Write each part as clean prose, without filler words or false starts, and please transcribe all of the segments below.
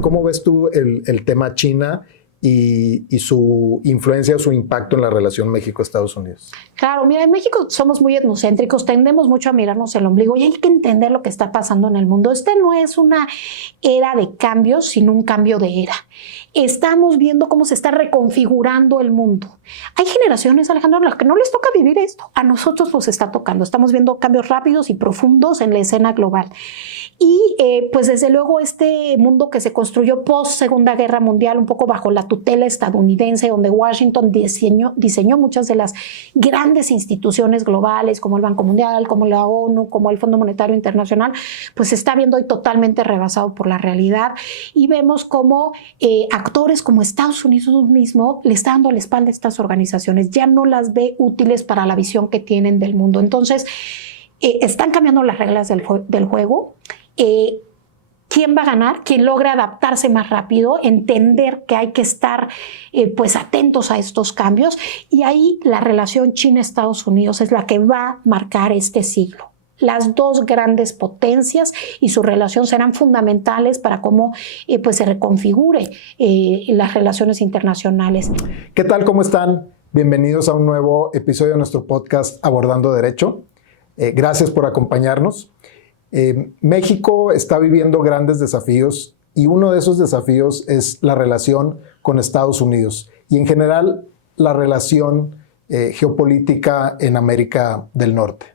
¿Cómo ves tú el tema China y su influencia o su impacto en la relación México-Estados Unidos? Claro, mira, en México somos muy etnocéntricos, tendemos mucho a mirarnos el ombligo y hay que entender lo que está pasando en el mundo. No es una era de cambios, sino un cambio de era. Estamos viendo cómo se está reconfigurando el mundo. Hay generaciones, Alejandro, a las que no les toca vivir esto. A nosotros nos está tocando. Estamos viendo cambios rápidos y profundos en la escena global. Y pues desde luego este mundo que se construyó post Segunda Guerra Mundial, un poco bajo la tutela estadounidense, donde Washington diseñó muchas de las grandes instituciones globales, como el Banco Mundial, como la ONU, como el Fondo Monetario Internacional, pues se está viendo hoy totalmente rebasado por la realidad. Y vemos cómo actores como Estados Unidos mismo le está dando la espalda a estas organizaciones, ya no las ve útiles para la visión que tienen del mundo. Entonces, están cambiando las reglas del juego. ¿Quién va a ganar? Quien logra adaptarse más rápido, entender que hay que estar pues atentos a estos cambios, y ahí la relación China-Estados Unidos es la que va a marcar este siglo. Las dos grandes potencias y su relación serán fundamentales para cómo pues se reconfigure las relaciones internacionales. ¿Qué tal? ¿Cómo están? Bienvenidos a un nuevo episodio de nuestro podcast Abordando Derecho. Gracias por acompañarnos. México está viviendo grandes desafíos y uno de esos desafíos es la relación con Estados Unidos y en general la relación geopolítica en América del Norte.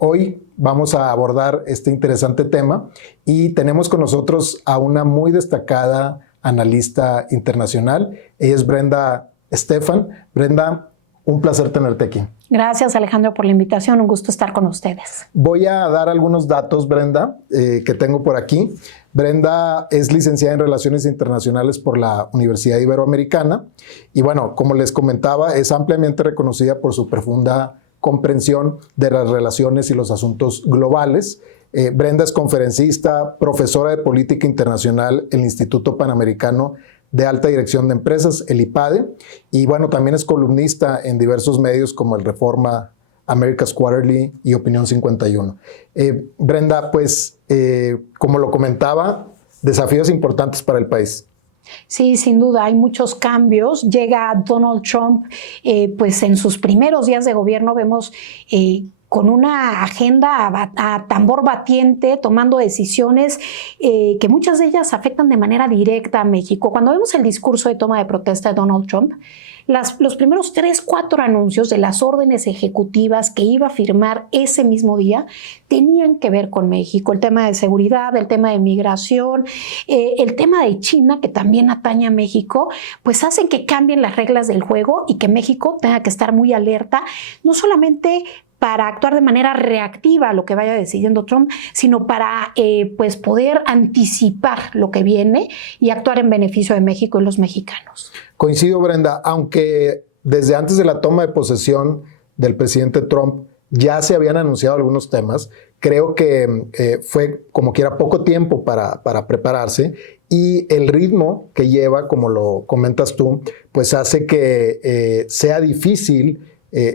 Hoy vamos a abordar este interesante tema y tenemos con nosotros a una muy destacada analista internacional. Ella es Brenda Estefan. Brenda, un placer tenerte aquí. Gracias, Alejandro, por la invitación. Un gusto estar con ustedes. Voy a dar algunos datos, Brenda, que tengo por aquí. Brenda es licenciada en Relaciones Internacionales por la Universidad Iberoamericana y bueno, como les comentaba, es ampliamente reconocida por su profunda comprensión de las relaciones y los asuntos globales. Brenda es conferencista, profesora de Política Internacional en el Instituto Panamericano de Alta Dirección de Empresas, el IPADE, y bueno, también es columnista en diversos medios como el Reforma, America's Quarterly y Opinión 51. Brenda, pues, como lo comentaba, desafíos importantes para el país. Sí, sin duda, hay muchos cambios. Llega Donald Trump, pues en sus primeros días de gobierno vemos con una agenda a tambor batiente, tomando decisiones que muchas de ellas afectan de manera directa a México. Cuando vemos el discurso de toma de protesta de Donald Trump, los primeros 3, 4 anuncios de las órdenes ejecutivas que iba a firmar ese mismo día tenían que ver con México. El tema de seguridad, el tema de migración, el tema de China, que también atañe a México, pues hacen que cambien las reglas del juego y que México tenga que estar muy alerta, no solamente para actuar de manera reactiva a lo que vaya decidiendo Trump, sino para pues poder anticipar lo que viene y actuar en beneficio de México y los mexicanos. Coincido, Brenda, aunque desde antes de la toma de posesión del presidente Trump ya se habían anunciado algunos temas, creo que fue como quiera poco tiempo para prepararse y el ritmo que lleva, como lo comentas tú, pues hace que sea difícil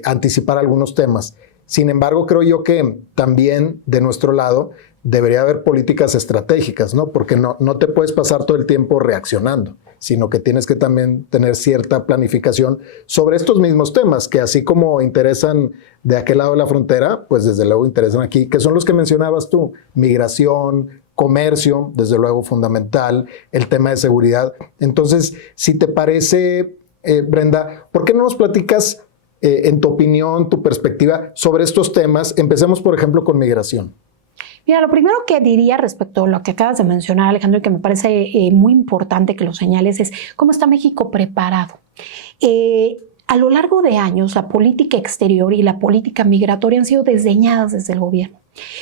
anticipar algunos temas. Sin embargo, creo yo que también de nuestro lado debería haber políticas estratégicas, ¿no? Porque no te puedes pasar todo el tiempo reaccionando, sino que tienes que también tener cierta planificación sobre estos mismos temas, que así como interesan de aquel lado de la frontera, pues desde luego interesan aquí, que son los que mencionabas tú: migración, comercio, desde luego fundamental, el tema de seguridad. Entonces, si te parece, Brenda, ¿por qué no nos platicas en tu opinión, tu perspectiva sobre estos temas? Empecemos, por ejemplo, con migración. Mira, lo primero que diría respecto a lo que acabas de mencionar, Alejandro, y que me parece muy importante que lo señales, es cómo está México preparado. A lo largo de años, la política exterior y la política migratoria han sido desdeñadas desde el gobierno.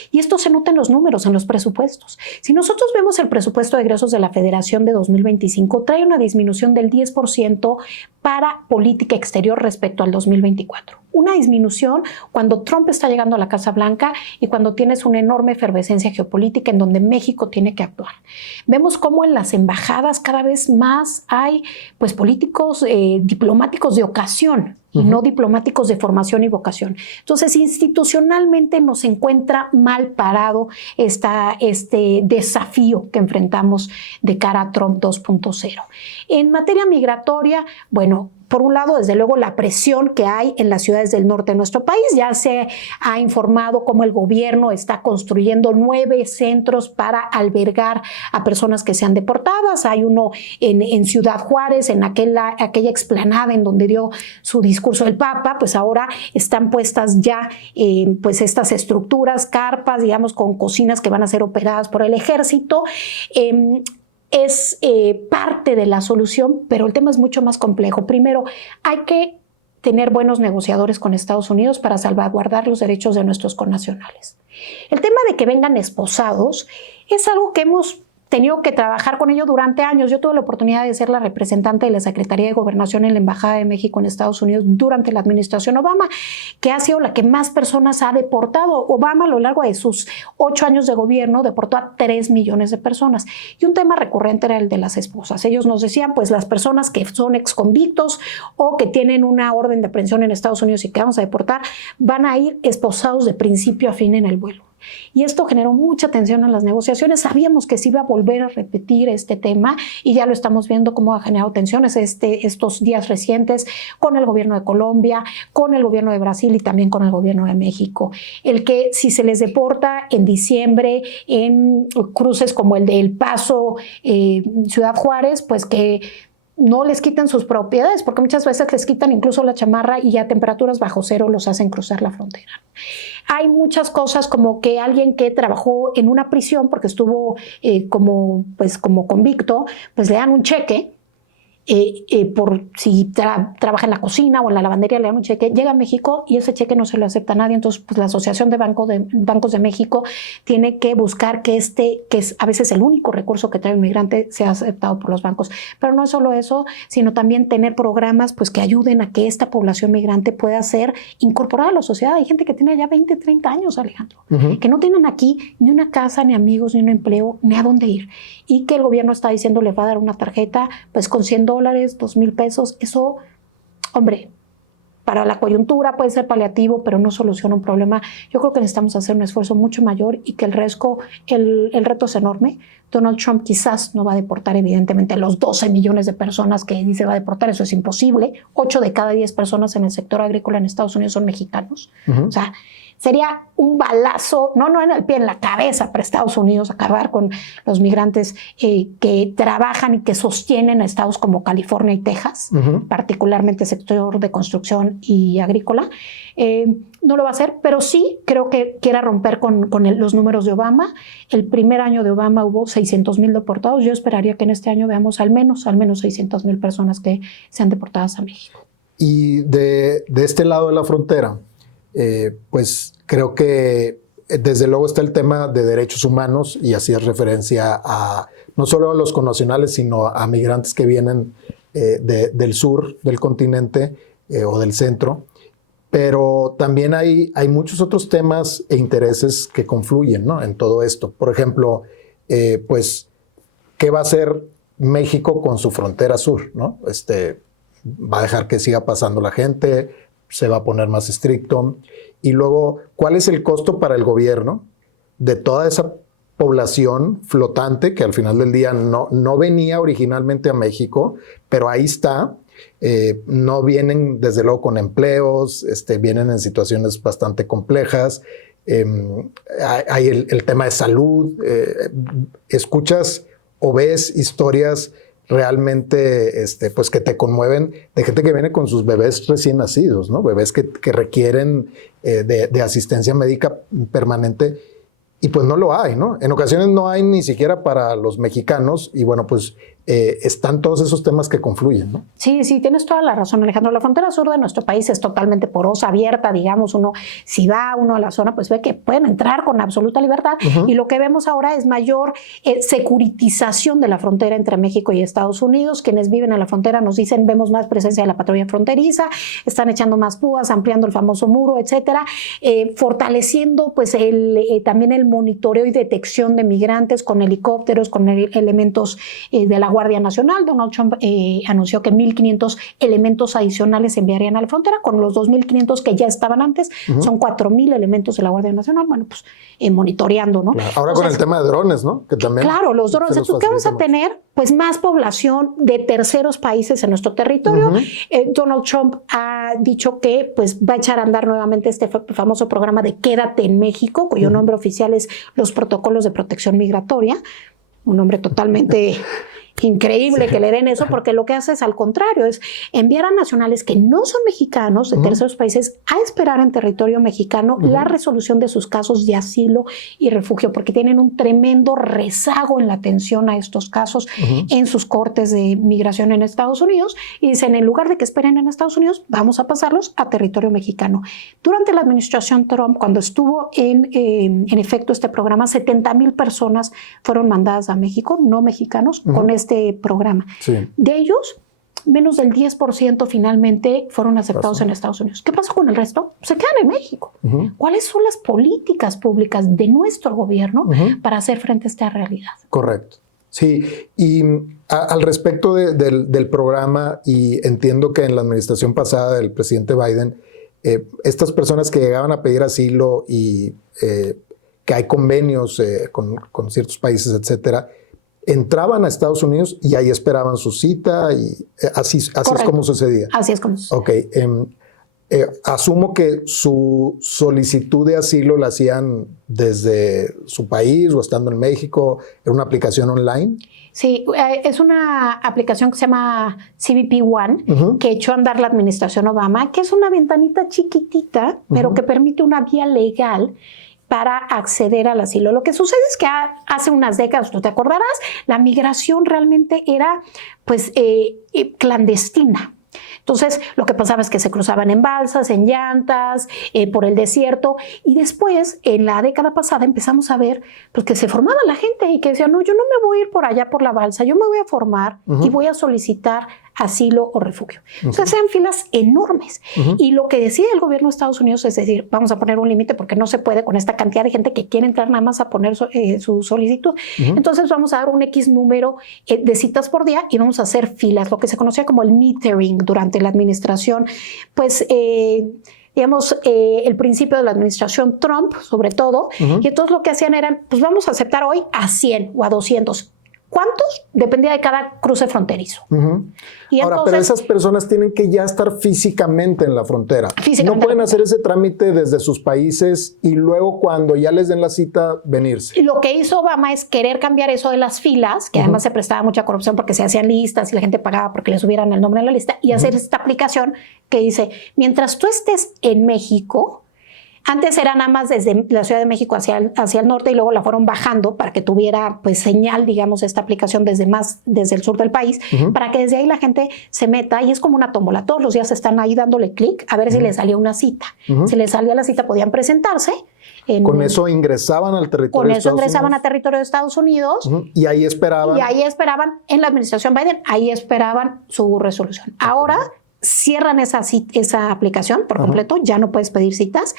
Y esto se nota en los números, en los presupuestos. Si nosotros vemos el presupuesto de egresos de la Federación de 2025, trae una disminución del 10% para política exterior respecto al 2024. Una disminución cuando Trump está llegando a la Casa Blanca y cuando tienes una enorme efervescencia geopolítica en donde México tiene que actuar. Vemos cómo en las embajadas cada vez más hay pues políticos diplomáticos de ocasión. y no diplomáticos de formación y vocación. Entonces, institucionalmente nos encuentra mal parado este desafío que enfrentamos de cara a Trump 2.0. En materia migratoria, bueno, por un lado, desde luego, la presión que hay en las ciudades del norte de nuestro país. Ya se ha informado cómo el gobierno está construyendo 9 centros para albergar a personas que sean deportadas. Hay uno en Ciudad Juárez, en aquella explanada en donde dio su discurso el Papa. Pues ahora están puestas ya pues estas estructuras, carpas, digamos, con cocinas que van a ser operadas por el ejército. Es parte de la solución, pero el tema es mucho más complejo. Primero, hay que tener buenos negociadores con Estados Unidos para salvaguardar los derechos de nuestros connacionales. El tema de que vengan esposados es algo que hemos tenido que trabajar con ello durante años. Yo tuve la oportunidad de ser la representante de la Secretaría de Gobernación en la Embajada de México en Estados Unidos durante la administración Obama, que ha sido la que más personas ha deportado. Obama, a lo largo de sus 8 años de gobierno, deportó a 3 millones de personas. Y un tema recurrente era el de las esposas. Ellos nos decían, pues las personas que son exconvictos o que tienen una orden de aprehensión en Estados Unidos y que vamos a deportar, van a ir esposados de principio a fin en el vuelo. Y esto generó mucha tensión en las negociaciones. Sabíamos que se iba a volver a repetir este tema y ya lo estamos viendo cómo ha generado tensiones estos días recientes con el gobierno de Colombia, con el gobierno de Brasil y también con el gobierno de México. El que si se les deporta en diciembre en cruces como el de El Paso, Ciudad Juárez, pues que no les quiten sus propiedades, porque muchas veces les quitan incluso la chamarra y a temperaturas bajo cero los hacen cruzar la frontera. Hay muchas cosas como que alguien que trabajó en una prisión porque estuvo como convicto, pues le dan un cheque por si trabaja en la cocina o en la lavandería, le dan un cheque, llega a México y ese cheque no se lo acepta a nadie. Entonces, pues la Asociación de Bancos de México tiene que buscar que que es a veces el único recurso que trae un migrante, sea aceptado por los bancos. Pero no es solo eso, sino también tener programas pues que ayuden a que esta población migrante pueda ser incorporada a la sociedad. Hay gente que tiene ya 20, 30 años, Alejandro, que no tienen aquí ni una casa, ni amigos, ni un empleo, ni a dónde ir. Y que el gobierno está diciendo le va a dar una tarjeta pues con $100, $2,000 pesos. Eso, hombre, para la coyuntura puede ser paliativo, pero no soluciona un problema. Yo creo que necesitamos hacer un esfuerzo mucho mayor y que el reto es enorme. Donald Trump quizás no va a deportar, evidentemente, a los 12 millones de personas que dice va a deportar. Eso es imposible. 8 de cada 10 personas en el sector agrícola en Estados Unidos son mexicanos. O sea, sería un balazo, no en el pie, en la cabeza para Estados Unidos, acabar con los migrantes que trabajan y que sostienen a estados como California y Texas, particularmente sector de construcción y agrícola. No lo va a hacer, pero sí creo que quiera romper con los números de Obama. El primer año de Obama hubo 600,000 deportados. Yo esperaría que en este año veamos al menos 600,000 personas que sean deportadas a México. Y de este lado de la frontera, pues creo que desde luego está el tema de derechos humanos y hacías referencia a no solo a los connacionales, sino a migrantes que vienen del sur del continente o del centro. Pero también hay muchos otros temas e intereses que confluyen, ¿no?, en todo esto. Por ejemplo, pues, ¿qué va a hacer México con su frontera sur, ¿no? ¿Va a dejar que siga pasando la gente? ¿Se va a poner más estricto? Y luego, ¿cuál es el costo para el gobierno de toda esa población flotante que al final del día no venía originalmente a México, pero ahí está? No vienen desde luego con empleos, vienen en situaciones bastante complejas. Hay el tema de salud. Escuchas o ves historias realmente pues que te conmueven, de gente que viene con sus bebés recién nacidos, ¿no? Bebés que requieren de asistencia médica permanente. Y pues no lo hay, ¿no? En ocasiones no hay ni siquiera para los mexicanos y bueno, pues están todos esos temas que confluyen, ¿no? Sí, tienes toda la razón, Alejandro. La frontera sur de nuestro país es totalmente porosa, abierta, digamos. Si va uno a la zona, pues ve que pueden entrar con absoluta libertad. Y lo que vemos ahora es mayor securitización de la frontera entre México y Estados Unidos. Quienes viven en la frontera nos dicen, vemos más presencia de la patrulla fronteriza, están echando más púas, ampliando el famoso muro, etcétera, fortaleciendo pues también el monitoreo y detección de migrantes con helicópteros, con elementos de la Guardia Nacional. Donald Trump anunció que 1,500 elementos adicionales se enviarían a la frontera, con los 2,500 que ya estaban antes, son 4,000 elementos de la Guardia Nacional, bueno, pues monitoreando, ¿no? Claro. Ahora con el tema de drones, ¿no? Que también claro, los drones. Entonces, ¿qué vamos a tener? Pues más población de terceros países en nuestro territorio. Donald Trump ha dicho que pues va a echar a andar nuevamente este famoso programa de Quédate en México, cuyo nombre oficial es los Protocolos de Protección Migratoria. Un nombre totalmente increíble que le den eso, porque lo que hace es al contrario, es enviar a nacionales que no son mexicanos de terceros países a esperar en territorio mexicano la resolución de sus casos de asilo y refugio, porque tienen un tremendo rezago en la atención a estos casos en sus cortes de migración en Estados Unidos, y dicen, en lugar de que esperen en Estados Unidos, vamos a pasarlos a territorio mexicano. Durante la administración Trump, cuando estuvo en efecto este programa, 70,000 personas fueron mandadas a México, no mexicanos, con este programa. Sí. De ellos, menos del 10% finalmente fueron aceptados en Estados Unidos. ¿Qué pasa con el resto? Se quedan en México. ¿Cuáles son las políticas públicas de nuestro gobierno para hacer frente a esta realidad? Correcto. Sí, y al respecto del programa, y entiendo que en la administración pasada del presidente Biden, estas personas que llegaban a pedir asilo y que hay convenios con ciertos países, etcétera, entraban a Estados Unidos y ahí esperaban su cita, y así es como sucedía. Así es como sucedía. Ok. Asumo que su solicitud de asilo la hacían desde su país o estando en México. ¿Era una aplicación online? Sí, es una aplicación que se llama CBP One, que echó a andar la administración Obama, que es una ventanita chiquitita, pero que permite una vía legal para acceder al asilo. Lo que sucede es que hace unas décadas, tú te acordarás, la migración realmente era pues clandestina. Entonces, lo que pasaba es que se cruzaban en balsas, en llantas, por el desierto, y después, en la década pasada, empezamos a ver pues, que se formaba la gente y que decía, no, yo no me voy a ir por allá por la balsa, yo me voy a formar y voy a solicitar asilo o refugio. Entonces, eran filas enormes. Y lo que decide el gobierno de Estados Unidos es decir, vamos a poner un límite porque no se puede con esta cantidad de gente que quiere entrar nada más a poner su solicitud. Entonces, vamos a dar un X número de citas por día y vamos a hacer filas, lo que se conocía como el metering durante la administración, pues digamos, el principio de la administración Trump, sobre todo, y entonces lo que hacían eran, pues vamos a aceptar hoy a 100 o a 200. ¿Cuántos? Dependía de cada cruce fronterizo. Y ahora, entonces, pero esas personas tienen que ya estar físicamente en la frontera. No pueden hacer ese trámite desde sus países y luego cuando ya les den la cita, venirse. Y lo que hizo Obama es querer cambiar eso de las filas, que además se prestaba mucha corrupción porque se hacían listas y la gente pagaba porque le subieran el nombre en la lista, y hacer esta aplicación que dice, mientras tú estés en México, antes era nada más desde la Ciudad de México hacia el norte y luego la fueron bajando para que tuviera pues señal, digamos, esta aplicación desde el sur del país, para que desde ahí la gente se meta, y es como una tómbola. Todos los días están ahí dándole clic a ver si les salía una cita. Si les salía la cita podían presentarse. Con eso ingresaban al territorio de Estados Unidos. Con eso ingresaban a territorio de Estados Unidos. Y ahí esperaban. Y ahí esperaban, en la administración Biden, ahí esperaban su resolución. Ahora cierran esa aplicación por completo, ya no puedes pedir citas.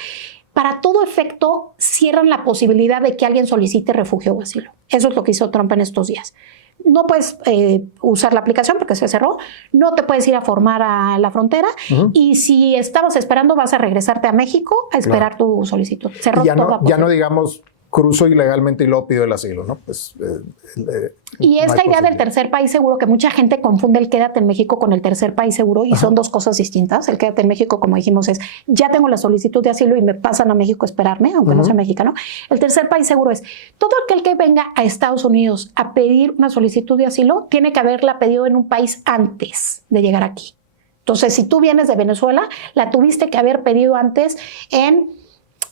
Para todo efecto, cierran la posibilidad de que alguien solicite refugio o asilo. Eso es lo que hizo Trump en estos días. No puedes usar la aplicación porque se cerró, no te puedes ir a formar a la frontera, y si estabas esperando vas a regresarte a México a esperar tu solicitud. Cerró ya no digamos cruzo ilegalmente y luego pido el asilo, ¿no? Pues, y esta idea del tercer país seguro, que mucha gente confunde el quédate en México con el tercer país seguro, y son dos cosas distintas. El quédate en México, como dijimos, es ya tengo la solicitud de asilo y me pasan a México a esperarme, aunque no sea mexicano. El tercer país seguro es todo aquel que venga a Estados Unidos a pedir una solicitud de asilo tiene que haberla pedido en un país antes de llegar aquí. Entonces, si tú vienes de Venezuela, la tuviste que haber pedido antes en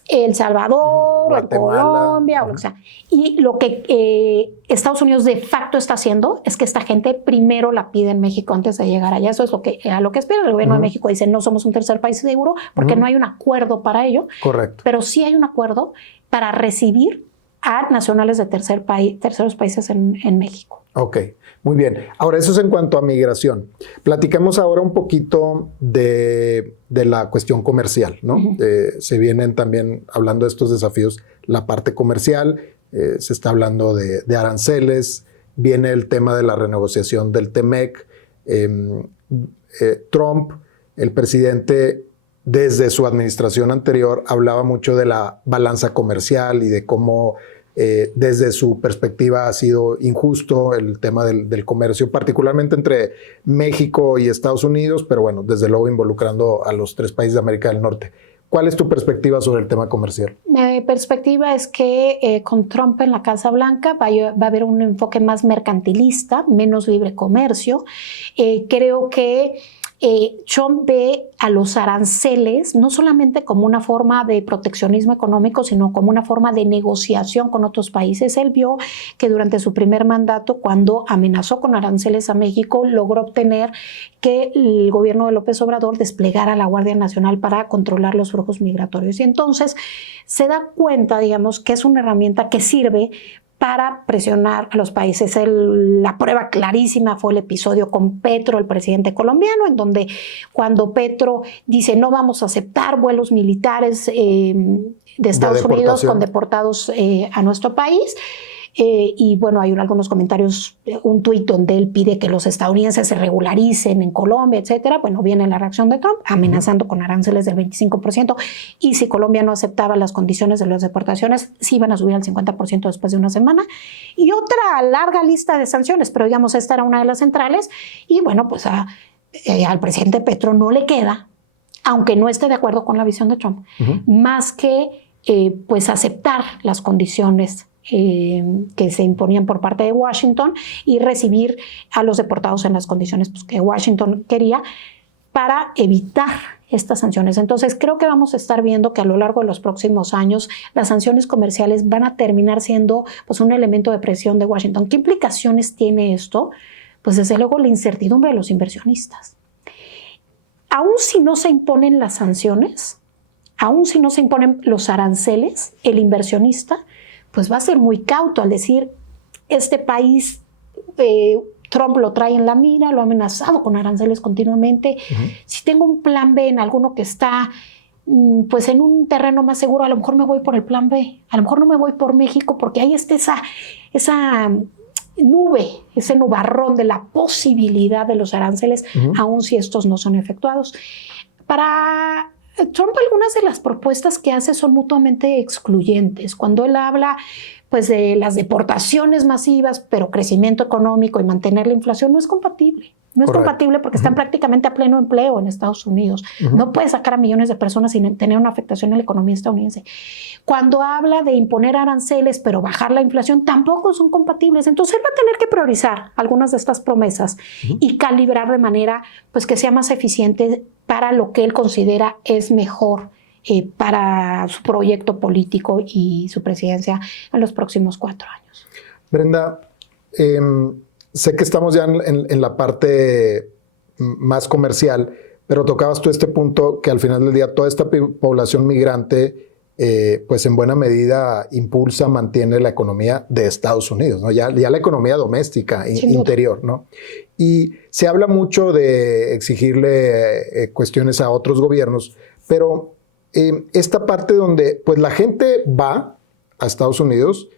El Salvador, o en Colombia, o lo que sea. Y lo que Estados Unidos de facto está haciendo es que esta gente primero la pide en México antes de llegar allá. Eso es lo que espera el gobierno de México. Dice, no somos un tercer país seguro porque no hay un acuerdo para ello. Correcto. Pero sí hay un acuerdo para recibir a nacionales de terceros países en México. Ok, muy bien. Ahora, eso es en cuanto a migración. Platicamos ahora un poquito de la cuestión comercial, ¿no? Se vienen también hablando de estos desafíos, la parte comercial, se está hablando de aranceles, viene el tema de la renegociación del TEMEC. Trump, el presidente, desde su administración anterior, hablaba mucho de la balanza comercial y de cómo desde su perspectiva ha sido injusto el tema del comercio, particularmente entre México y Estados Unidos, pero bueno, desde luego involucrando a los 3 países de América del Norte. ¿Cuál es tu perspectiva sobre el tema comercial? Mi perspectiva es que con Trump en la Casa Blanca va a haber un enfoque más mercantilista, menos libre comercio. Creo que Trump ve a los aranceles no solamente como una forma de proteccionismo económico, sino como una forma de negociación con otros países. Él vio que durante su primer mandato, cuando amenazó con aranceles a México, logró obtener que el gobierno de López Obrador desplegara la Guardia Nacional para controlar los flujos migratorios. Y entonces se da cuenta, digamos, que es una herramienta que sirve para presionar a los países. La prueba clarísima fue el episodio con Petro, el presidente colombiano, en donde cuando Petro dice no vamos a aceptar vuelos militares de Estados Unidos con deportados a nuestro país. Y bueno, hay algunos comentarios, un tuit donde él pide que los estadounidenses se regularicen en Colombia, etcétera. Bueno, viene la reacción de Trump amenazando con aranceles del 25%, y si Colombia no aceptaba las condiciones de las deportaciones, sí iban a subir al 50% después de una semana, y otra larga lista de sanciones, pero digamos esta era una de las centrales. Y bueno, pues al presidente Petro no le queda, aunque no esté de acuerdo con la visión de Trump, más que pues aceptar las condiciones que se imponían por parte de Washington y recibir a los deportados en las condiciones pues, que Washington quería, para evitar estas sanciones. Entonces creo que vamos a estar viendo que a lo largo de los próximos años las sanciones comerciales van a terminar siendo pues, un elemento de presión de Washington. ¿Qué implicaciones tiene esto? Pues desde luego la incertidumbre de los inversionistas. Aún si no se imponen las sanciones, aún si no se imponen los aranceles, el inversionista pues va a ser muy cauto al decir, este país, Trump lo trae en la mira, lo ha amenazado con aranceles continuamente. Si tengo un plan B en alguno que está pues en un terreno más seguro, a lo mejor me voy por el plan B, a lo mejor no me voy por México, porque ahí está esa nube, ese nubarrón de la posibilidad de los aranceles, aun si estos no son efectuados. Para Trump, algunas de las propuestas que hace son mutuamente excluyentes. Cuando él habla pues, de las deportaciones masivas, pero crecimiento económico y mantener la inflación, no es compatible. No es compatible porque están prácticamente a pleno empleo en Estados Unidos. No puede sacar a millones de personas sin tener una afectación en la economía estadounidense. Cuando habla de imponer aranceles, pero bajar la inflación, tampoco son compatibles. Entonces él va a tener que priorizar algunas de estas promesas y calibrar de manera pues, que sea más eficiente para lo que él considera es mejor para su proyecto político y su presidencia en los próximos 4 años. Brenda, sé que estamos ya en la parte más comercial, pero tocabas tú este punto que al final del día toda esta población migrante pues en buena medida impulsa, mantiene la economía de Estados Unidos, ¿no? Ya la economía doméstica interior, ¿no? Y se habla mucho de exigirle cuestiones a otros gobiernos, pero esta parte donde pues la gente va a Estados Unidos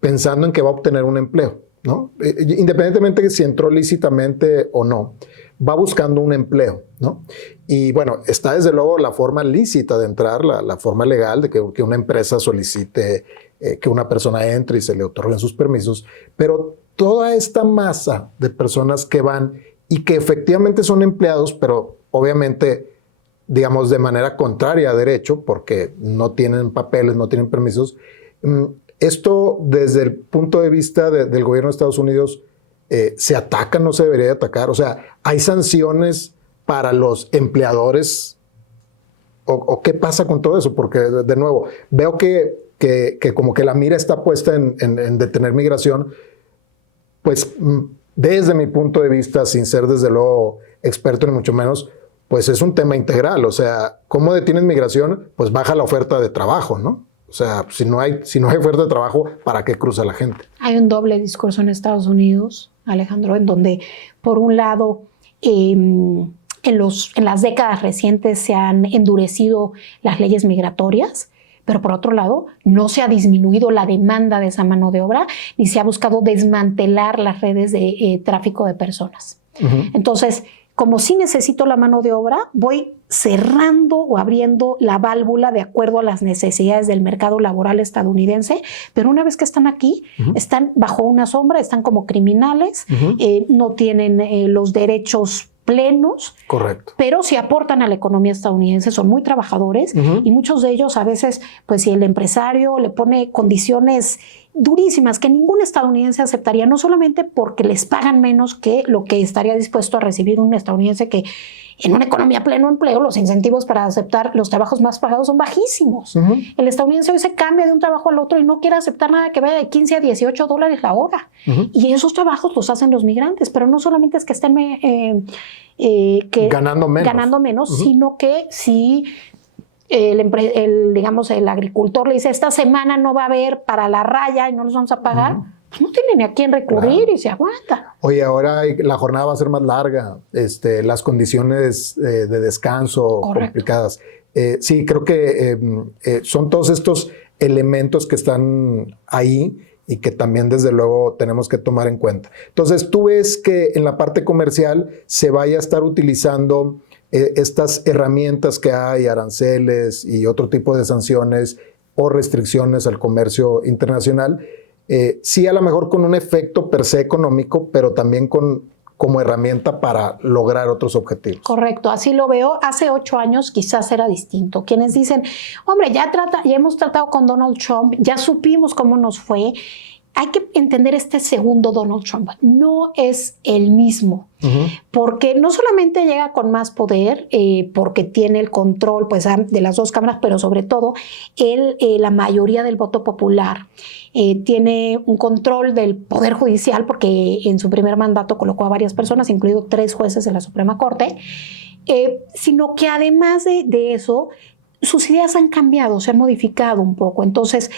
pensando en que va a obtener un empleo, ¿no? Independientemente de si entró lícitamente o no, va buscando un empleo, ¿no? Y bueno, está desde luego la forma lícita de entrar, la forma legal de que una empresa solicite que una persona entre y se le otorguen sus permisos, pero toda esta masa de personas que van y que efectivamente son empleados, pero obviamente, digamos, de manera contraria a derecho, porque no tienen papeles, no tienen permisos, esto desde el punto de vista del gobierno de Estados Unidos, ¿se ataca? ¿No se debería atacar? O sea, ¿hay sanciones para los empleadores? ¿O qué pasa con todo eso? Porque, de nuevo, veo que como que la mira está puesta en detener migración, pues desde mi punto de vista, sin ser desde luego experto ni mucho menos, pues es un tema integral. O sea, ¿cómo detienes migración? Pues baja la oferta de trabajo, ¿no? O sea, si no hay oferta de trabajo, ¿para qué cruza la gente? Hay un doble discurso en Estados Unidos, Alejandro, en donde, por un lado, en las décadas recientes se han endurecido las leyes migratorias, pero por otro lado, no se ha disminuido la demanda de esa mano de obra, ni se ha buscado desmantelar las redes de tráfico de personas. Entonces, como sí necesito la mano de obra, voy cerrando o abriendo la válvula de acuerdo a las necesidades del mercado laboral estadounidense, pero una vez que están aquí, están bajo una sombra, están como criminales, no tienen los derechos plenos. Correcto. Pero si aportan a la economía estadounidense, son muy trabajadores y muchos de ellos a veces, pues si el empresario le pone condiciones durísimas que ningún estadounidense aceptaría, no solamente porque les pagan menos que lo que estaría dispuesto a recibir un estadounidense, que en una economía pleno empleo los incentivos para aceptar los trabajos más pagados son bajísimos. El estadounidense hoy se cambia de un trabajo al otro y no quiere aceptar nada que vaya de 15 a 18 dólares la hora. Y esos trabajos los hacen los migrantes, pero no solamente es que estén ganando menos, sino que si digamos, el agricultor le dice esta semana no va a haber para la raya y no los vamos a pagar, pues no tiene ni a quién recurrir y se aguanta. Oye, ahora la jornada va a ser más larga, las condiciones de descanso complicadas. Sí, creo que son todos estos elementos que están ahí y que también desde luego tenemos que tomar en cuenta. Entonces, ¿tú ves que en la parte comercial se vaya a estar utilizando estas herramientas que hay, aranceles y otro tipo de sanciones o restricciones al comercio internacional? Sí, a lo mejor con un efecto per se económico, pero también como herramienta para lograr otros objetivos. Correcto, así lo veo. Hace 8 años quizás era distinto. Quienes dicen, hombre, ya hemos tratado con Donald Trump, ya supimos cómo nos fue. Hay que entender este segundo Donald Trump. No es el mismo, porque no solamente llega con más poder, porque tiene el control pues, de las dos cámaras, pero sobre todo la mayoría del voto popular. Tiene un control del Poder Judicial, porque en su primer mandato colocó a varias personas, incluido 3 jueces de la Suprema Corte, sino que además de eso, sus ideas han cambiado, se han modificado un poco. Entonces,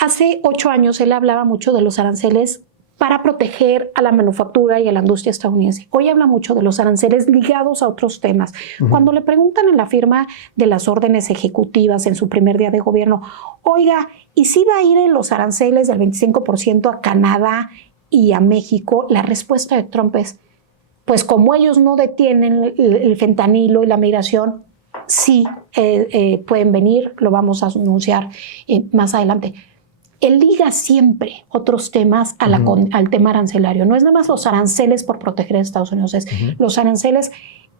hace 8 años él hablaba mucho de los aranceles para proteger a la manufactura y a la industria estadounidense. Hoy habla mucho de los aranceles ligados a otros temas. Cuando le preguntan en la firma de las órdenes ejecutivas en su primer día de gobierno, oiga, ¿y si va a ir en los aranceles del 25% a Canadá y a México? La respuesta de Trump es, pues como ellos no detienen el fentanilo y la migración, sí pueden venir, lo vamos a anunciar más adelante. Él liga siempre otros temas al tema arancelario. No es nada más los aranceles por proteger a Estados Unidos, es los aranceles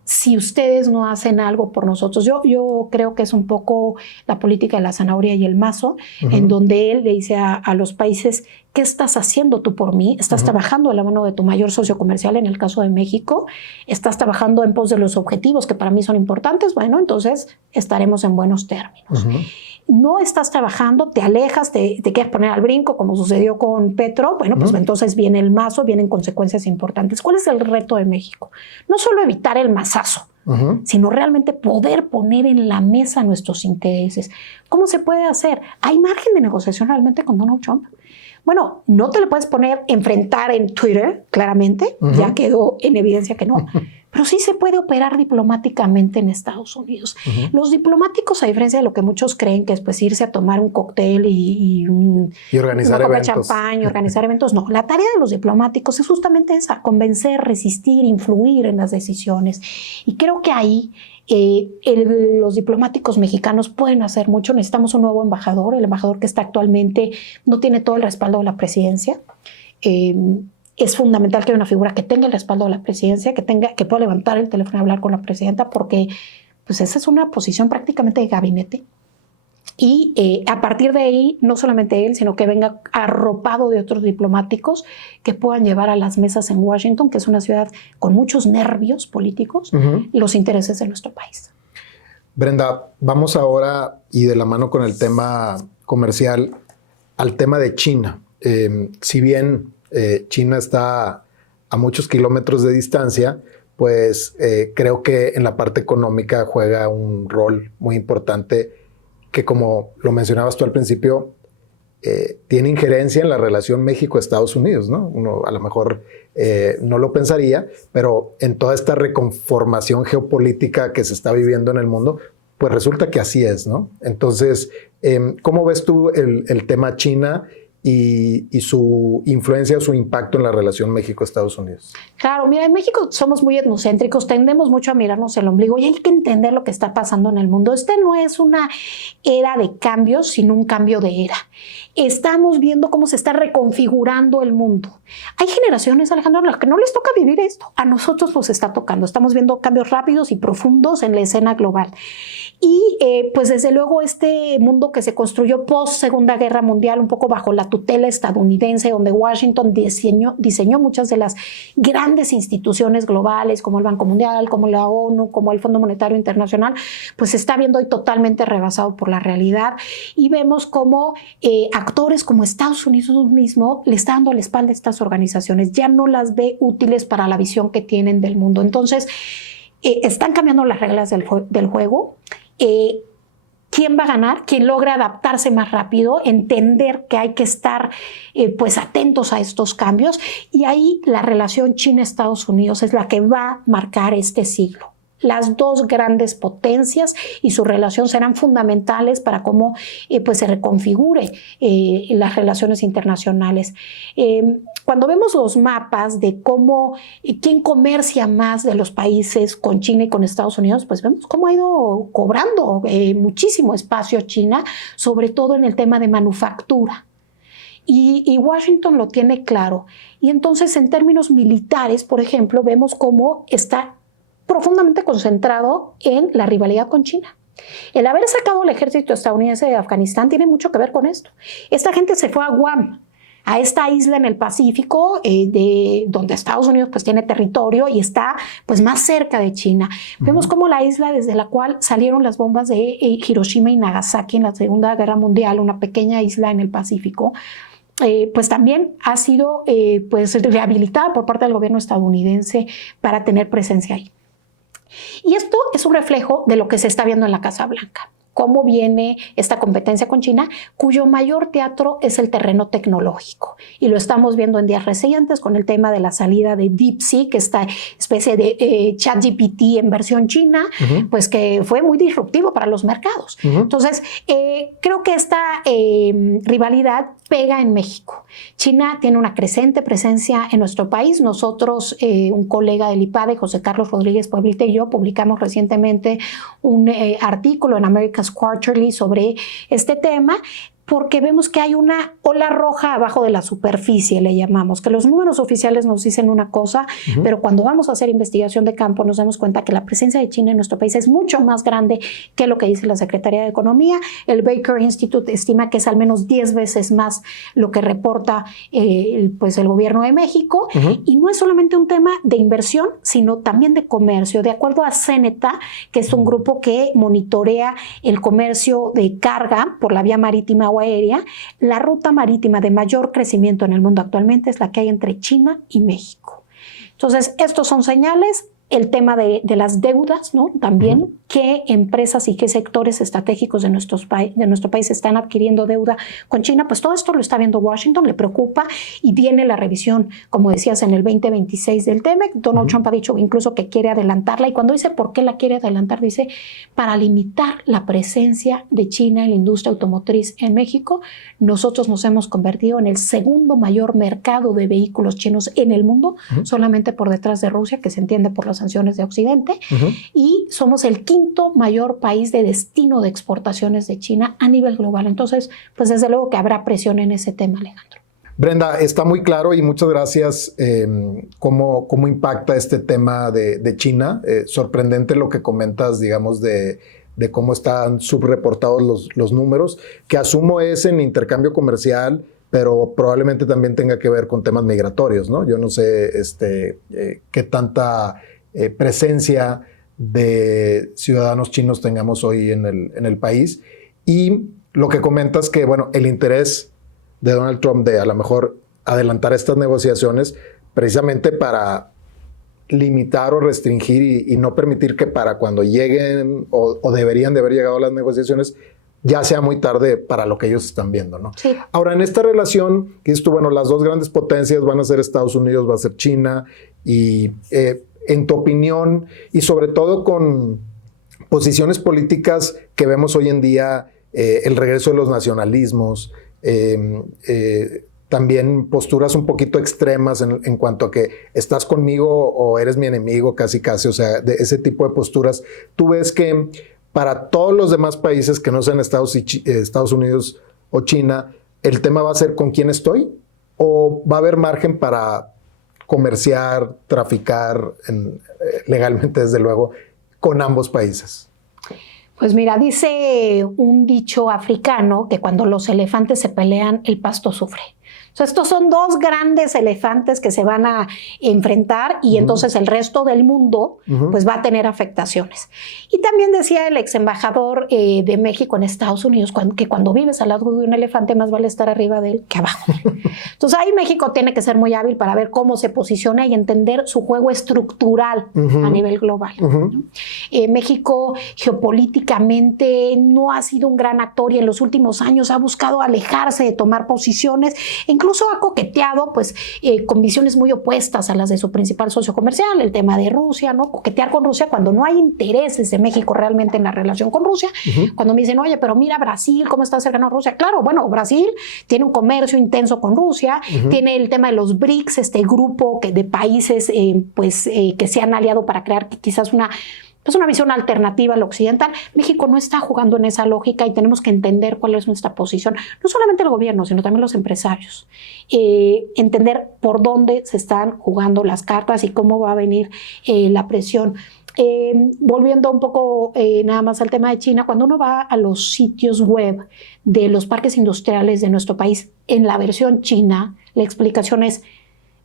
si ustedes no hacen algo por nosotros. Yo creo que es un poco la política de la zanahoria y el mazo, en donde él le dice a los países, ¿qué estás haciendo tú por mí? ¿Estás trabajando de la mano de tu mayor socio comercial, en el caso de México? ¿Estás trabajando en pos de los objetivos que para mí son importantes? Bueno, entonces estaremos en buenos términos. No estás trabajando, te alejas, te quieres poner al brinco, como sucedió con Petro, bueno, pues entonces viene el mazo, vienen consecuencias importantes. ¿Cuál es el reto de México? No solo evitar el mazazo, sino realmente poder poner en la mesa nuestros intereses. ¿Cómo se puede hacer? ¿Hay margen de negociación realmente con Donald Trump? Bueno, no te lo puedes enfrentar en Twitter, claramente, ya quedó en evidencia que no. Pero sí se puede operar diplomáticamente en Estados Unidos. Los diplomáticos, a diferencia de lo que muchos creen, que es pues irse a tomar un cóctel y organizar eventos, champán y organizar eventos, no. La tarea de los diplomáticos es justamente esa, convencer, resistir, influir en las decisiones. Y creo que ahí los diplomáticos mexicanos pueden hacer mucho. Necesitamos un nuevo embajador. El embajador que está actualmente no tiene todo el respaldo de la presidencia. Es fundamental que haya una figura que tenga el respaldo de la presidencia, que pueda levantar el teléfono y hablar con la presidenta, porque pues esa es una posición prácticamente de gabinete. Y a partir de ahí, no solamente él, sino que venga arropado de otros diplomáticos que puedan llevar a las mesas en Washington, que es una ciudad con muchos nervios políticos, los intereses de nuestro país. Brenda, vamos ahora, y de la mano con el tema comercial, al tema de China. Si bien China está a muchos kilómetros de distancia, pues creo que en la parte económica juega un rol muy importante que, como lo mencionabas tú al principio, tiene injerencia en la relación México-Estados Unidos, ¿no? Uno a lo mejor no lo pensaría, pero en toda esta reconformación geopolítica que se está viviendo en el mundo, pues resulta que así es, ¿no? Entonces, ¿cómo ves tú el tema China y su influencia, su impacto en la relación México-Estados Unidos? Claro, mira, en México somos muy etnocéntricos, tendemos mucho a mirarnos el ombligo y hay que entender lo que está pasando en el mundo. No es una era de cambios, sino un cambio de era. Estamos viendo cómo se está reconfigurando el mundo. Hay generaciones, Alejandro, a las que no les toca vivir esto. A nosotros nos está tocando. Estamos viendo cambios rápidos y profundos en la escena global. Y pues desde luego este mundo que se construyó post Segunda Guerra Mundial, un poco bajo la tutela estadounidense, donde Washington diseñó muchas de las grandes instituciones globales, como el Banco Mundial, como la ONU, como el Fondo Monetario Internacional, pues se está viendo hoy totalmente rebasado por la realidad. Y vemos cómo actores como Estados Unidos mismo le está dando la espalda a estas organizaciones, ya no las ve útiles para la visión que tienen del mundo. Entonces, están cambiando las reglas del juego. ¿Quién va a ganar? Quien logra adaptarse más rápido, entender que hay que estar pues atentos a estos cambios, y ahí la relación China-Estados Unidos es la que va a marcar este siglo. Las dos grandes potencias y su relación serán fundamentales para cómo pues se reconfigure las relaciones internacionales. Cuando vemos los mapas de cómo, quién comercia más de los países con China y con Estados Unidos, pues vemos cómo ha ido cobrando muchísimo espacio China, sobre todo en el tema de manufactura. Y Washington lo tiene claro. Y entonces, en términos militares, por ejemplo, vemos cómo está profundamente concentrado en la rivalidad con China. El haber sacado al ejército estadounidense de Afganistán tiene mucho que ver con esto. Esta gente se fue a Guam, a esta isla en el Pacífico, donde Estados Unidos pues tiene territorio y está pues más cerca de China. Vemos como la isla desde la cual salieron las bombas de Hiroshima y Nagasaki en la Segunda Guerra Mundial, una pequeña isla en el Pacífico, pues también ha sido pues rehabilitada por parte del gobierno estadounidense para tener presencia ahí. Y esto es un reflejo de lo que se está viendo en la Casa Blanca. Cómo viene esta competencia con China, cuyo mayor teatro es el terreno tecnológico. Y lo estamos viendo en días recientes con el tema de la salida de DeepSeek, esta especie de ChatGPT en versión china, pues que fue muy disruptivo para los mercados. Entonces, creo que esta rivalidad pega en México. China tiene una creciente presencia en nuestro país. Nosotros, un colega del IPADE, José Carlos Rodríguez Pueblita, y yo publicamos recientemente un artículo en America's Quarterly sobre este tema, porque vemos que hay una ola roja abajo de la superficie, le llamamos, que los números oficiales nos dicen una cosa, pero cuando vamos a hacer investigación de campo nos damos cuenta que la presencia de China en nuestro país es mucho más grande que lo que dice la Secretaría de Economía. El Baker Institute estima que es al menos 10 veces más lo que reporta pues el gobierno de México, y no es solamente un tema de inversión, sino también de comercio. De acuerdo a CENETA, que es un grupo que monitorea el comercio de carga por la vía marítima o aérea, la ruta marítima de mayor crecimiento en el mundo actualmente es la que hay entre China y México. Entonces, estos son señales. El tema de las deudas, ¿no? También, qué empresas y qué sectores estratégicos de nuestro país están adquiriendo deuda con China, pues todo esto lo está viendo Washington, le preocupa, y viene la revisión, como decías, en el 2026 del TEMEC. Donald Trump ha dicho incluso que quiere adelantarla, y cuando dice por qué la quiere adelantar, dice para limitar la presencia de China en la industria automotriz en México. Nosotros nos hemos convertido en el segundo mayor mercado de vehículos chinos en el mundo, solamente por detrás de Rusia, que se entiende por las sanciones de Occidente, y somos el quinto mayor país de destino de exportaciones de China a nivel global. Entonces, pues desde luego que habrá presión en ese tema, Alejandro. Brenda, está muy claro y muchas gracias cómo impacta este tema de China. Sorprendente lo que comentas, digamos, de cómo están subreportados los números, que asumo es en intercambio comercial, pero probablemente también tenga que ver con temas migratorios, ¿no? Yo no sé qué tanta presencia de ciudadanos chinos tengamos hoy en el país. Y lo que comentas que, bueno, el interés de Donald Trump de a lo mejor adelantar estas negociaciones precisamente para limitar o restringir y no permitir que para cuando lleguen o deberían de haber llegado a las negociaciones ya sea muy tarde para lo que ellos están viendo, ¿no? Sí. Ahora, en esta relación, que dices tú, bueno, las dos grandes potencias van a ser Estados Unidos, va a ser China, y en tu opinión, y sobre todo con posiciones políticas que vemos hoy en día, el regreso de los nacionalismos, también posturas un poquito extremas en cuanto a que estás conmigo o eres mi enemigo, casi, o sea, de ese tipo de posturas. ¿Tú ves que para todos los demás países que no sean Estados Unidos o China, el tema va a ser con quién estoy? ¿O va a haber margen para comerciar, traficar legalmente, desde luego, con ambos países? Pues mira, dice un dicho africano que cuando los elefantes se pelean, el pasto sufre. O sea, estos son dos grandes elefantes que se van a enfrentar y entonces el resto del mundo pues va a tener afectaciones. Y también decía el ex embajador de México en Estados Unidos que cuando vives al lado de un elefante más vale estar arriba de él que abajo de él. Entonces ahí México tiene que ser muy hábil para ver cómo se posiciona y entender su juego estructural a nivel global, ¿no? México geopolíticamente no ha sido un gran actor y en los últimos años ha buscado alejarse de tomar posiciones. Incluso ha coqueteado pues, con visiones muy opuestas a las de su principal socio comercial, el tema de Rusia, ¿no? Coquetear con Rusia cuando no hay intereses de México realmente en la relación con Rusia. Cuando me dicen, oye, pero mira Brasil, ¿cómo está cercano a Rusia? Claro, bueno, Brasil tiene un comercio intenso con Rusia, tiene el tema de los BRICS, este grupo de países que se han aliado para crear quizás una visión alternativa al occidental. México no está jugando en esa lógica y tenemos que entender cuál es nuestra posición, no solamente el gobierno, sino también los empresarios. Entender por dónde se están jugando las cartas y cómo va a venir la presión. Volviendo un poco nada más al tema de China, cuando uno va a los sitios web de los parques industriales de nuestro país, en la versión china, la explicación es: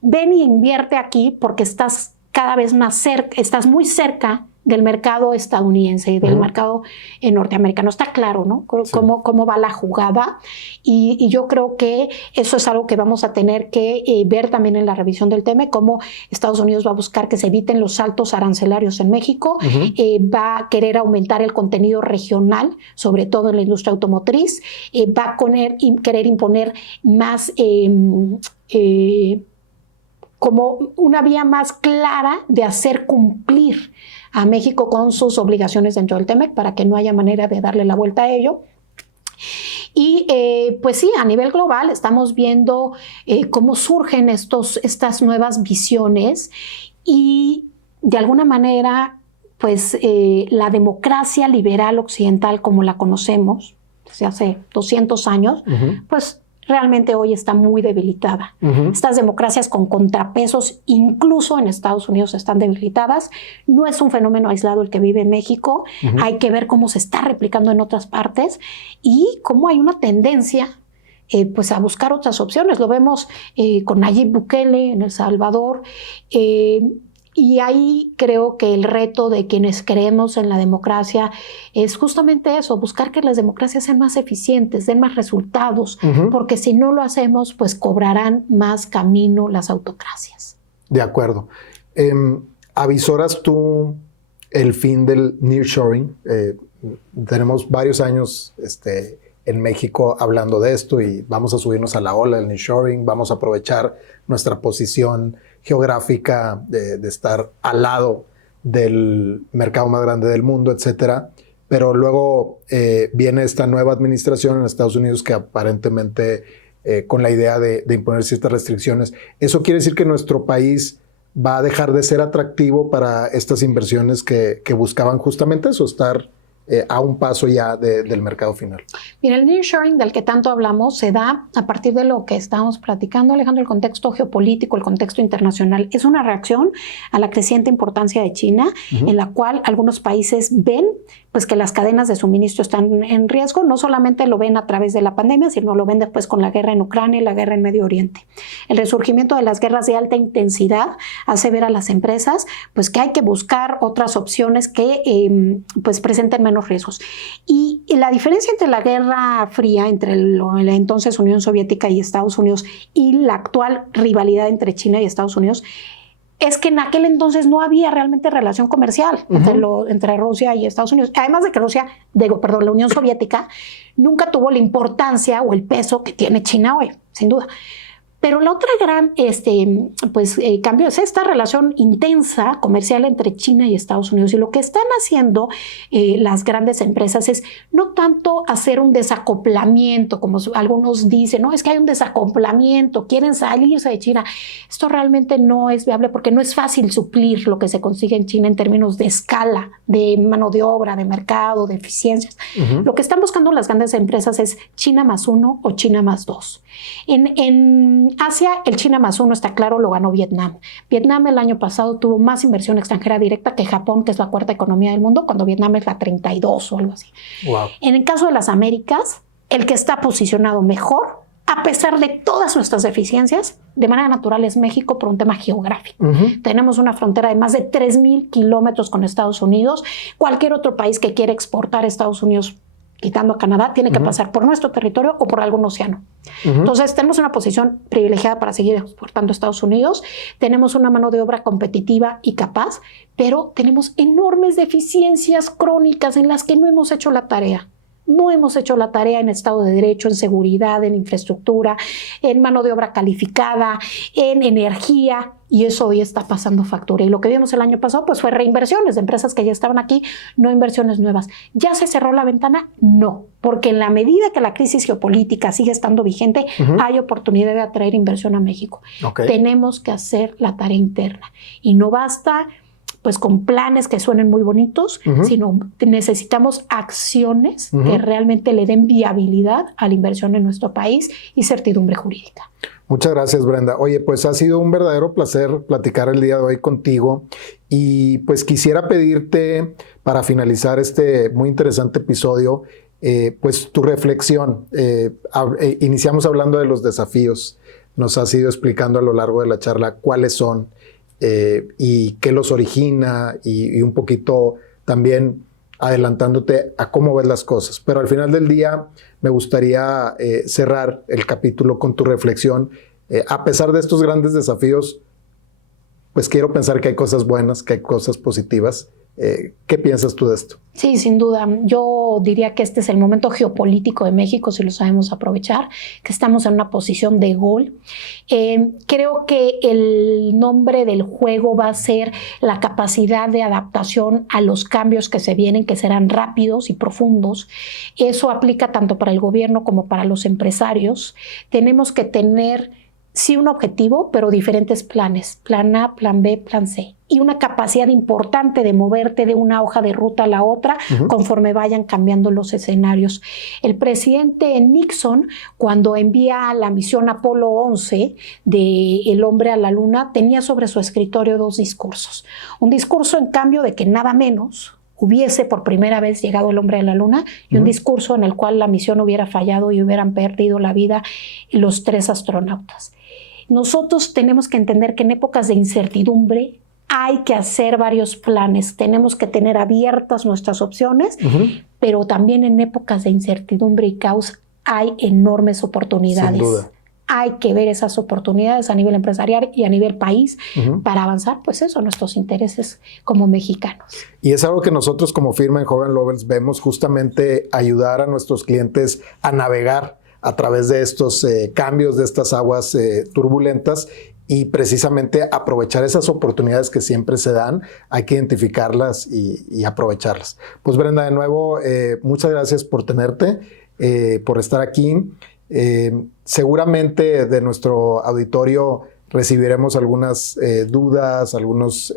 ven y invierte aquí porque estás cada vez más cerca, estás muy cerca del mercado estadounidense y del mercado norteamericano. Está claro, ¿no? Cómo va la jugada y yo creo que eso es algo que vamos a tener que ver también en la revisión del tema, cómo Estados Unidos va a buscar que se eviten los saltos arancelarios en México, va a querer aumentar el contenido regional, sobre todo en la industria automotriz, va a querer imponer más como una vía más clara de hacer cumplir a México con sus obligaciones dentro del TEMEC para que no haya manera de darle la vuelta a ello. Y pues sí, a nivel global estamos viendo cómo surgen estas nuevas visiones y de alguna manera pues la democracia liberal occidental como la conocemos desde hace 200 años, pues realmente hoy está muy debilitada. Estas democracias con contrapesos, incluso en Estados Unidos, están debilitadas. No es un fenómeno aislado el que vive en México. Hay que ver cómo se está replicando en otras partes y cómo hay una tendencia pues a buscar otras opciones. Lo vemos con Nayib Bukele en El Salvador. Y ahí creo que el reto de quienes creemos en la democracia es justamente eso, buscar que las democracias sean más eficientes, den más resultados, porque si no lo hacemos, pues cobrarán más camino las autocracias. De acuerdo. ¿Avisoras tú el fin del nearshoring? Tenemos varios años en México hablando de esto y vamos a subirnos a la ola del nearshoring, vamos a aprovechar nuestra posición geográfica de estar al lado del mercado más grande del mundo, etcétera. Pero luego viene esta nueva administración en Estados Unidos que aparentemente con la idea de imponer ciertas restricciones. ¿Eso quiere decir que nuestro país va a dejar de ser atractivo para estas inversiones que buscaban justamente eso, estar a un paso ya del mercado final? Mira, el nearshoring del que tanto hablamos se da a partir de lo que estamos platicando, Alejandro, el contexto geopolítico, el contexto internacional. Es una reacción a la creciente importancia de China, en la cual algunos países ven pues que las cadenas de suministro están en riesgo. No solamente lo ven a través de la pandemia, sino lo ven después con la guerra en Ucrania y la guerra en Medio Oriente. El resurgimiento de las guerras de alta intensidad hace ver a las empresas pues que hay que buscar otras opciones que pues presenten menos riesgos. Y la diferencia entre la Guerra Fría, entre la entonces Unión Soviética y Estados Unidos, y la actual rivalidad entre China y Estados Unidos, es que en aquel entonces no había realmente relación comercial entre Rusia y Estados Unidos. Además de que la Unión Soviética nunca tuvo la importancia o el peso que tiene China hoy, sin duda. Pero la otra gran cambio es esta relación intensa comercial entre China y Estados Unidos. Y lo que están haciendo las grandes empresas es no tanto hacer un desacoplamiento, como algunos dicen, no, es que hay un desacoplamiento, quieren salirse de China. Esto realmente no es viable porque no es fácil suplir lo que se consigue en China en términos de escala, de mano de obra, de mercado, de eficiencias. Lo que están buscando las grandes empresas es China +1 o China +2. En Asia, el China +1 está claro, lo ganó Vietnam. Vietnam el año pasado tuvo más inversión extranjera directa que Japón, que es la cuarta economía del mundo, cuando Vietnam es la 32 o algo así. Wow. En el caso de las Américas, el que está posicionado mejor, a pesar de todas nuestras deficiencias, de manera natural es México por un tema geográfico. Tenemos una frontera de más de 3,000 kilómetros con Estados Unidos. Cualquier otro país que quiera exportar a Estados Unidos, quitando a Canadá, tiene que pasar por nuestro territorio o por algún océano. Entonces, tenemos una posición privilegiada para seguir exportando a Estados Unidos. Tenemos una mano de obra competitiva y capaz, pero tenemos enormes deficiencias crónicas en las que no hemos hecho la tarea. No hemos hecho la tarea en Estado de Derecho, en seguridad, en infraestructura, en mano de obra calificada, en energía, y eso hoy está pasando factura. Y lo que vimos el año pasado pues fue reinversiones de empresas que ya estaban aquí, no inversiones nuevas. ¿Ya se cerró la ventana? No, porque en la medida que la crisis geopolítica sigue estando vigente, hay oportunidad de atraer inversión a México. Tenemos que hacer la tarea interna y no basta pues con planes que suenen muy bonitos, sino necesitamos acciones que realmente le den viabilidad a la inversión en nuestro país y certidumbre jurídica. Muchas gracias, Brenda. Oye, pues ha sido un verdadero placer platicar el día de hoy contigo y pues quisiera pedirte para finalizar este muy interesante episodio, pues tu reflexión. Iniciamos hablando de los desafíos. Nos has ido explicando a lo largo de la charla cuáles son y qué los origina y un poquito también adelantándote a cómo ves las cosas. Pero al final del día me gustaría cerrar el capítulo con tu reflexión. A pesar de estos grandes desafíos, pues quiero pensar que hay cosas buenas, que hay cosas positivas. ¿Qué piensas tú de esto? Sí, sin duda. Yo diría que este es el momento geopolítico de México, si lo sabemos aprovechar, que estamos en una posición de gol. Creo que el nombre del juego va a ser la capacidad de adaptación a los cambios que se vienen, que serán rápidos y profundos. Eso aplica tanto para el gobierno como para los empresarios. Tenemos que tener sí un objetivo, pero diferentes planes, plan A, plan B, plan C, y una capacidad importante de moverte de una hoja de ruta a la otra conforme vayan cambiando los escenarios. El presidente Nixon, cuando envía la misión Apolo 11 de el hombre a la luna, tenía sobre su escritorio dos discursos. Un discurso, en cambio, de que nada menos hubiese por primera vez llegado el hombre a la luna, y un discurso en el cual la misión hubiera fallado y hubieran perdido la vida los 3 astronautas. Nosotros tenemos que entender que en épocas de incertidumbre hay que hacer varios planes, tenemos que tener abiertas nuestras opciones, pero también en épocas de incertidumbre y caos hay enormes oportunidades. Sin duda. Hay que ver esas oportunidades a nivel empresarial y a nivel país para avanzar, pues eso, nuestros intereses como mexicanos. Y es algo que nosotros como firma en Hogan Lovells vemos, justamente ayudar a nuestros clientes a navegar a través de estos cambios, de estas aguas turbulentas, y precisamente aprovechar esas oportunidades que siempre se dan. Hay que identificarlas y aprovecharlas. Pues Brenda, de nuevo, muchas gracias por tenerte, por estar aquí. Seguramente de nuestro auditorio recibiremos algunas dudas, algunos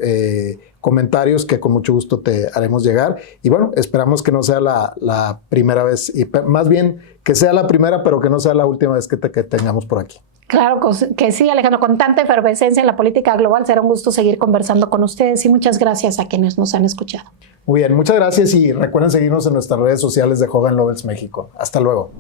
comentarios que con mucho gusto te haremos llegar. Y bueno, esperamos que no sea la primera vez, y más bien que sea la primera, pero que no sea la última vez que tengamos por aquí. Claro que sí, Alejandro. Con tanta efervescencia en la política global, será un gusto seguir conversando con ustedes, y muchas gracias a quienes nos han escuchado. Muy bien, muchas gracias, y recuerden seguirnos en nuestras redes sociales de Hogan Lovells México. Hasta luego.